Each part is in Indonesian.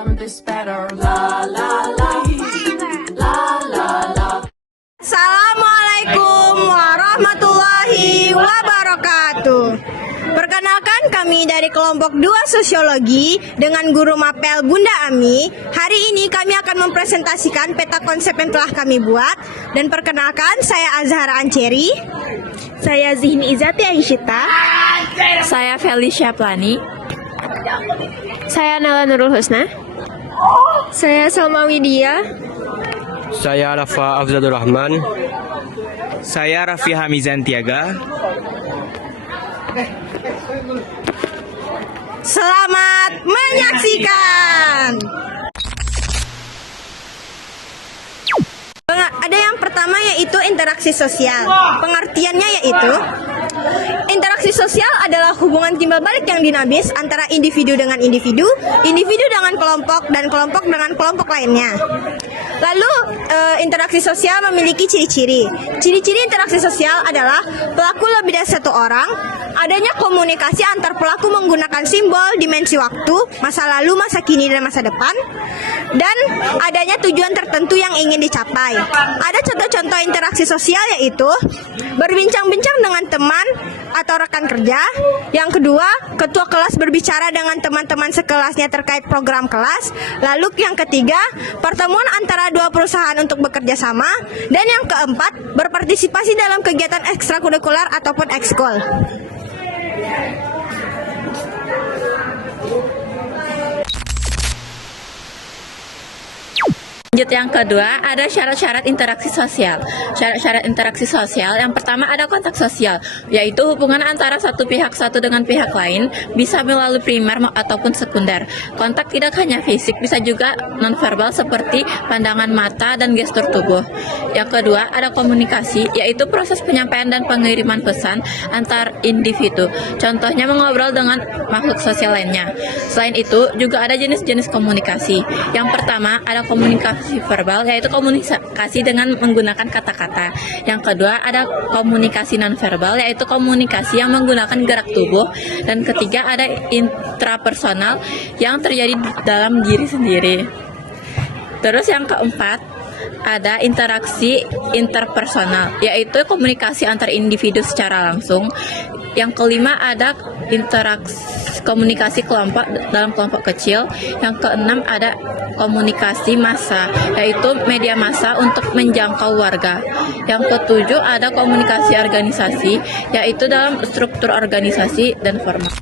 some this better. La la la, la la la. Assalamualaikum warahmatullahi wabarakatuh. Perkenalkan, kami dari kelompok 2 Sosiologi dengan guru mapel Bunda Ami. Hari ini kami akan mempresentasikan peta konsep yang telah kami buat. Dan perkenalkan, saya Azhara Anceri. Saya Zihni Izati Aisyita. Saya Felicia Plani. Saya Nala Nurul Husna. Saya Salma Widya. Saya Rafa Afzalur Rahman. Saya Raffi Hamizan Tiaga. Selamat menyaksikan. Ada yang pertama yaitu interaksi sosial. Pengertiannya yaitu interaksi sosial adalah hubungan timbal balik yang dinamis antara individu dengan individu, individu dengan kelompok, dan kelompok dengan kelompok lainnya. Lalu interaksi sosial memiliki ciri-ciri. Ciri-ciri interaksi sosial adalah pelaku lebih dari satu orang, adanya komunikasi antar pelaku menggunakan simbol, dimensi waktu, masa lalu, masa kini, dan masa depan, dan adanya tujuan tertentu yang ingin dicapai. Ada contoh-contoh interaksi sosial yaitu berbincang-bincang dengan teman atau rekan kerja. Yang kedua, ketua kelas berbicara dengan teman-teman sekelasnya terkait program kelas. Lalu yang ketiga, pertemuan antara dua perusahaan untuk bekerja sama. Dan yang keempat, berpartisipasi dalam kegiatan ekstrakurikuler ataupun ekskul. Lanjut, yang kedua, ada syarat-syarat interaksi sosial. Syarat-syarat interaksi sosial yang pertama ada kontak sosial, yaitu hubungan antara satu pihak satu dengan pihak lain, bisa melalui primer ataupun sekunder. Kontak tidak hanya fisik, bisa juga nonverbal seperti pandangan mata dan gestur tubuh. Yang kedua, ada komunikasi, yaitu proses penyampaian dan pengiriman pesan antar individu. Contohnya mengobrol dengan makhluk sosial lainnya. Selain itu, juga ada jenis-jenis komunikasi. Yang pertama, ada komunikasi verbal, yaitu komunikasi dengan menggunakan kata-kata. Yang kedua, ada komunikasi nonverbal, yaitu komunikasi yang menggunakan gerak tubuh. Dan ketiga, ada intrapersonal yang terjadi dalam diri sendiri. Terus yang keempat, ada interaksi interpersonal, yaitu komunikasi antar individu secara langsung. Yang kelima, ada komunikasi kelompok dalam kelompok kecil. Yang keenam, ada komunikasi massa, yaitu media massa untuk menjangkau warga. Yang ketujuh, ada komunikasi organisasi, yaitu dalam struktur organisasi dan format.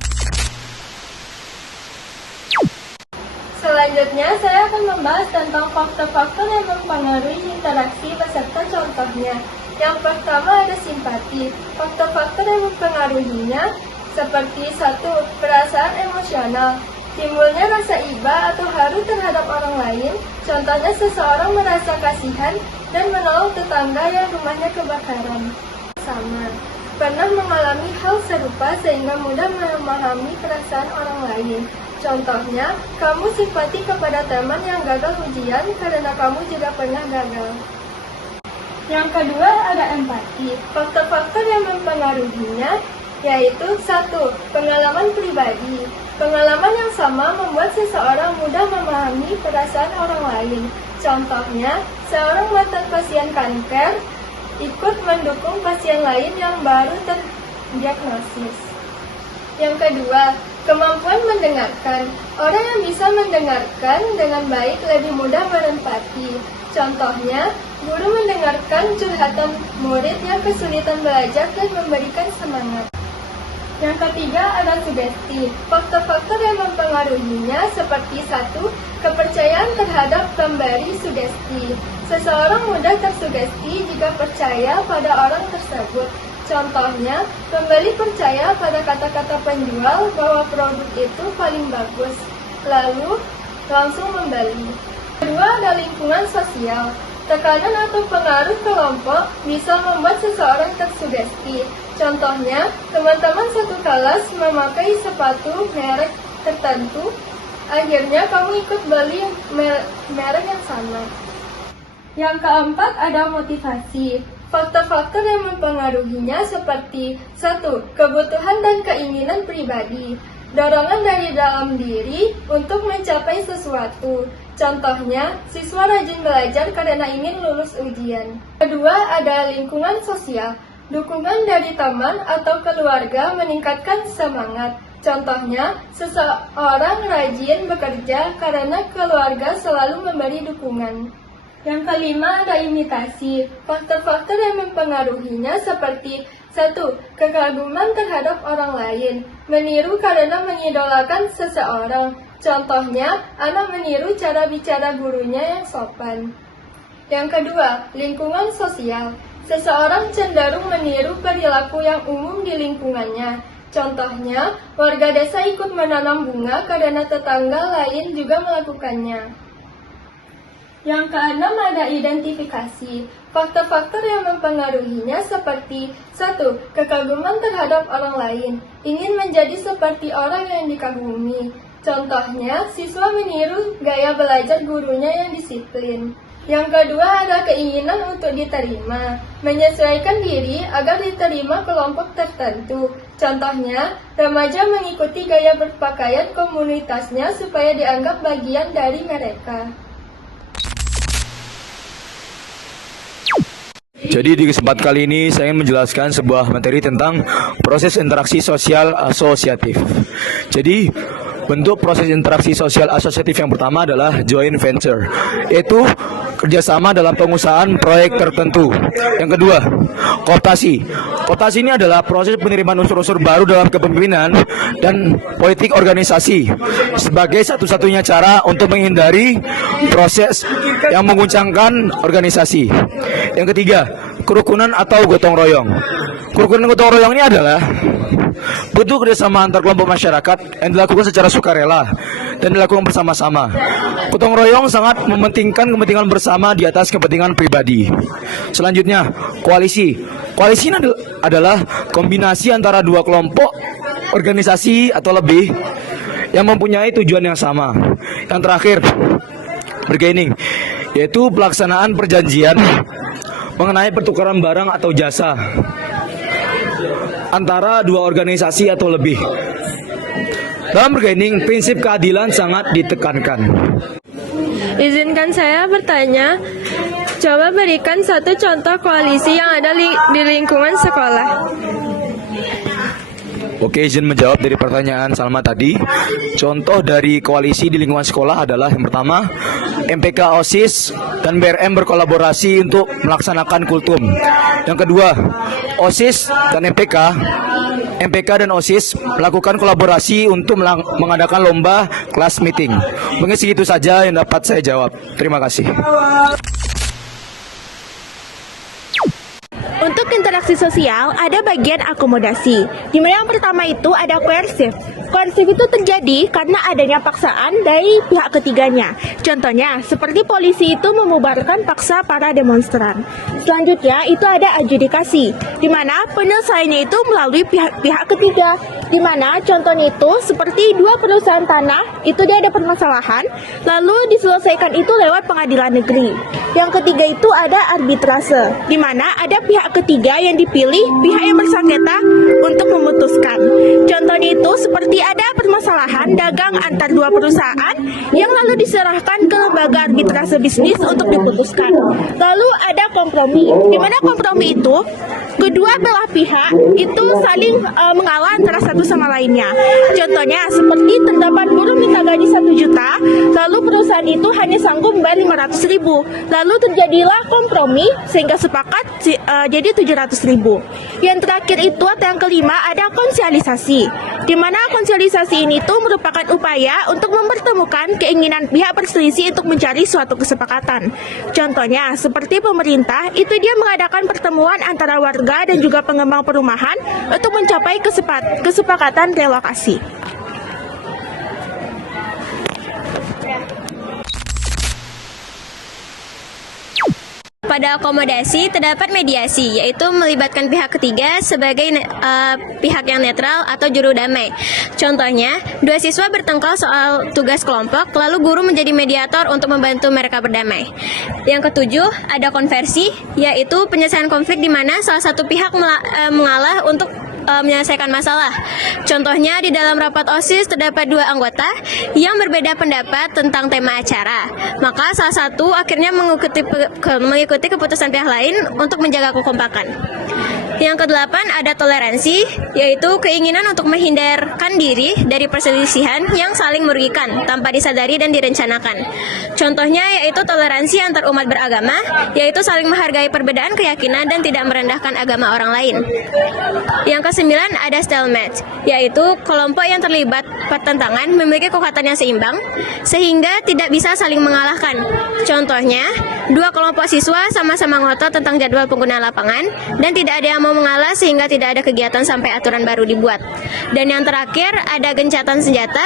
Selanjutnya, saya akan membahas tentang faktor-faktor yang mempengaruhi interaksi beserta contohnya. Yang pertama ada simpati. Faktor-faktor yang mempengaruhinya seperti 1. Perasaan emosional. Timbulnya rasa iba atau haru terhadap orang lain. Contohnya seseorang merasa kasihan dan menolong tetangga yang rumahnya kebakaran. Sama. Pernah mengalami hal serupa sehingga mudah memahami perasaan orang lain. Contohnya, kamu simpati kepada teman yang gagal ujian karena kamu juga pernah gagal. Yang kedua ada empati. Faktor-faktor yang mempengaruhinya yaitu 1. Pengalaman pribadi. Pengalaman yang sama membuat seseorang mudah memahami perasaan orang lain. Contohnya, seorang mantan pasien kanker ikut mendukung pasien lain yang baru terdiagnosis. Yang kedua, kemampuan mendengarkan. Orang yang bisa mendengarkan dengan baik lebih mudah berempati. Contohnya, guru mendengarkan curhatan murid yang kesulitan belajar dan memberikan semangat. Yang ketiga ada sugesti. Faktor-faktor yang mempengaruhinya seperti 1. Kepercayaan terhadap pemberi sugesti. Seseorang mudah tersugesti jika percaya pada orang tersebut. Contohnya, pembeli percaya pada kata-kata penjual bahwa produk itu paling bagus, lalu langsung membeli. Kedua ada lingkungan sosial. Tekanan atau pengaruh kelompok bisa membuat seseorang tersugesti. Contohnya, teman-teman satu kelas memakai sepatu merek tertentu, akhirnya kamu ikut beli merek yang sama. Yang keempat ada motivasi. Faktor-faktor yang mempengaruhinya seperti 1. Kebutuhan dan keinginan pribadi. dorongan dari dalam diri untuk mencapai sesuatu. Contohnya, siswa rajin belajar karena ingin lulus ujian. Kedua, ada lingkungan sosial. Dukungan dari teman atau keluarga meningkatkan semangat. Contohnya, seseorang rajin bekerja karena keluarga selalu memberi dukungan. Yang kelima, ada imitasi. Faktor-faktor yang mempengaruhinya seperti 1. Kekaguman terhadap orang lain. Meniru karena mengidolakan seseorang. Contohnya, anak meniru cara bicara gurunya yang sopan. Yang kedua, lingkungan sosial. Seseorang cenderung meniru perilaku yang umum di lingkungannya. Contohnya, warga desa ikut menanam bunga karena tetangga lain juga melakukannya. Yang keenam, ada identifikasi. Faktor-faktor yang mempengaruhinya seperti 1. Kekaguman terhadap orang lain. Ingin menjadi seperti orang yang dikagumi. Contohnya, siswa meniru gaya belajar gurunya yang disiplin. Yang kedua, ada keinginan untuk diterima. Menyesuaikan diri agar diterima kelompok tertentu. Contohnya, remaja mengikuti gaya berpakaian komunitasnya supaya dianggap bagian dari mereka. Jadi di kesempatan kali ini saya ingin menjelaskan sebuah materi tentang proses interaksi sosial asosiatif. Jadi bentuk proses interaksi sosial asosiatif yang pertama adalah joint venture, yaitu kerjasama dalam pengusahaan proyek tertentu. Yang kedua, kooptasi. Kooptasi ini adalah proses penerimaan unsur-unsur baru dalam kepemimpinan dan politik organisasi sebagai satu-satunya cara untuk menghindari proses yang mengguncangkan organisasi. Yang ketiga, kerukunan atau gotong royong. Kerukunan gotong royong ini adalah bentuk kerjasama antar kelompok masyarakat yang dilakukan secara sukarela dan dilakukan bersama-sama. Gotong royong sangat mementingkan kepentingan bersama di atas kepentingan pribadi. Selanjutnya, koalisi. Koalisi ini adalah kombinasi antara dua kelompok organisasi atau lebih yang mempunyai tujuan yang sama. Yang terakhir, bargaining, yaitu pelaksanaan perjanjian mengenai pertukaran barang atau jasa antara dua organisasi atau lebih. Dalam bargaining, prinsip keadilan sangat ditekankan. Izinkan saya bertanya, coba berikan satu contoh koalisi yang ada di lingkungan sekolah. Oke, izin menjawab dari pertanyaan Salma tadi. Contoh dari koalisi di lingkungan sekolah adalah yang pertama, MPK OSIS dan BRM berkolaborasi untuk melaksanakan kultum. Yang kedua, OSIS dan MPK dan OSIS melakukan kolaborasi untuk mengadakan lomba kelas meeting. Mungkin segitu saja yang dapat saya jawab. Terima kasih. Untuk interaksi sosial, ada bagian akomodasi. Di mana yang pertama itu ada koersif. Koersif itu terjadi karena adanya paksaan dari pihak ketiganya. Contohnya, seperti polisi itu membubarkan paksa para demonstran. Selanjutnya, itu ada adjudikasi, di mana penyelesaiannya itu melalui pihak ketiga. Di mana contohnya itu seperti dua perusahaan tanah, itu dia ada permasalahan, lalu diselesaikan itu lewat pengadilan negeri. Yang ketiga itu ada arbitrase, di mana ada pihak ketiga yang dipilih pihak yang bersengketa untuk memutuskan. Contohnya itu seperti ada permasalahan dagang antar dua perusahaan yang lalu diserahkan ke lembaga arbitrase bisnis untuk diputuskan. Lalu ada kompromi, di mana kompromi itu kedua belah pihak itu saling mengalah antara satu sama lainnya. Contohnya seperti terdapat buruh minta gaji 1 juta, lalu perusahaan itu hanya sanggup membayar 500.000. Lalu terjadilah kompromi sehingga sepakat jadi 700.000. Yang terakhir itu atau yang kelima ada konsialisasi, di mana konsialisasi ini tuh merupakan upaya untuk mempertemukan keinginan pihak berselisih untuk mencari suatu kesepakatan. Contohnya seperti pemerintah itu dia mengadakan pertemuan antara warga dan juga pengembang perumahan untuk mencapai kesepakatan relokasi. Pada akomodasi terdapat mediasi, yaitu melibatkan pihak ketiga sebagai pihak yang netral atau juru damai. Contohnya, dua siswa bertengkar soal tugas kelompok, lalu guru menjadi mediator untuk membantu mereka berdamai. Yang ketujuh, ada konversi, yaitu penyelesaian konflik di mana salah satu pihak mengalah untuk menyelesaikan masalah. Contohnya di dalam rapat OSIS terdapat 2 anggota yang berbeda pendapat tentang tema acara. Maka salah satu akhirnya mengikuti keputusan pihak lain untuk menjaga kekompakan. Yang kedelapan ada toleransi, yaitu keinginan untuk menghindarkan diri dari perselisihan yang saling merugikan tanpa disadari dan direncanakan. Contohnya yaitu toleransi antar umat beragama, yaitu saling menghargai perbedaan keyakinan dan tidak merendahkan agama orang lain. Yang kesembilan ada stalemate, yaitu kelompok yang terlibat pertentangan memiliki kekuatan yang seimbang sehingga tidak bisa saling mengalahkan. Contohnya, 2 kelompok siswa sama-sama ngotot tentang jadwal penggunaan lapangan dan tidak ada yang mau mengalah sehingga tidak ada kegiatan sampai aturan baru dibuat. Dan yang terakhir ada gencatan senjata,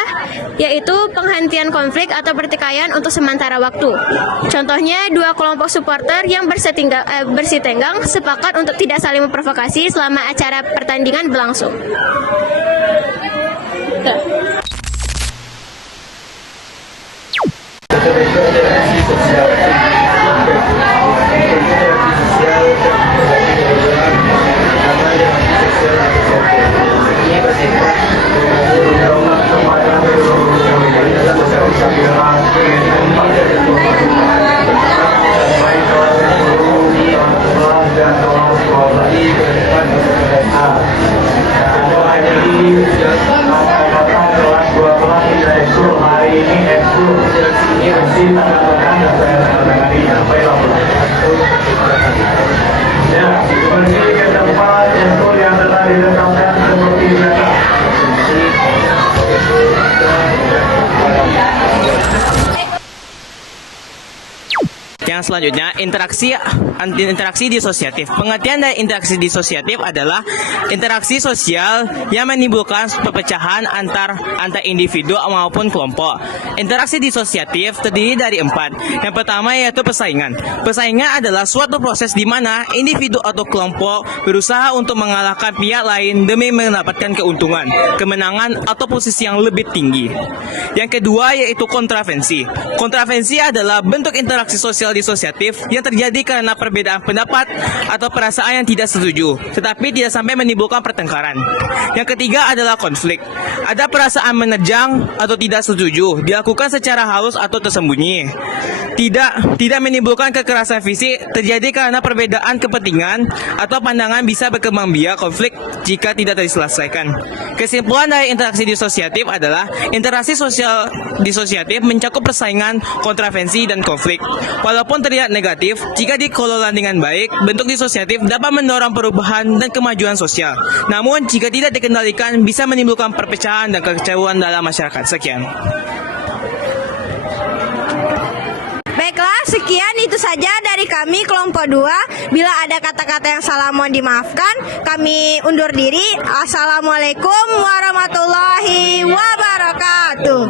yaitu penghentian konflik atau pertikaian untuk sementara waktu. Contohnya 2 kelompok supporter yang bersitenggang sepakat untuk tidak saling memprovokasi selama acara pertandingan berlangsung. Yang selanjutnya, interaksi disosiatif. Pengertian dari interaksi disosiatif adalah interaksi sosial yang menimbulkan perpecahan antar individu maupun kelompok. Interaksi disosiatif terdiri dari 4. Yang pertama yaitu persaingan. Persaingan adalah suatu proses di mana individu atau kelompok berusaha untuk mengalahkan pihak lain demi mendapatkan keuntungan, kemenangan, atau posisi yang lebih tinggi. Yang kedua yaitu kontravensi. Kontravensi adalah bentuk interaksi sosial disosiatif yang terjadi karena perbedaan pendapat atau perasaan yang tidak setuju, tetapi tidak sampai menimbulkan pertengkaran. Yang ketiga adalah konflik. Ada perasaan menerjang atau tidak setuju, dilakukan secara halus atau tersembunyi. Tidak menimbulkan kekerasan fisik, terjadi karena perbedaan kepentingan atau pandangan bisa berkembang biak konflik jika tidak diselesaikan. Kesimpulan dari interaksi disosiatif adalah interaksi sosial disosiatif mencakup persaingan, kontravensi, dan konflik. Walaupun terlihat negatif, jika dikelola dengan baik, bentuk disosiatif dapat mendorong perubahan dan kemajuan sosial. Namun, jika tidak dikendalikan, bisa menimbulkan perpecahan dan kekecewaan dalam masyarakat. Sekian. Baiklah, sekian itu saja dari kami kelompok 2. Bila ada kata-kata yang salah mohon dimaafkan. Kami undur diri. Assalamualaikum warahmatullahi wabarakatuh.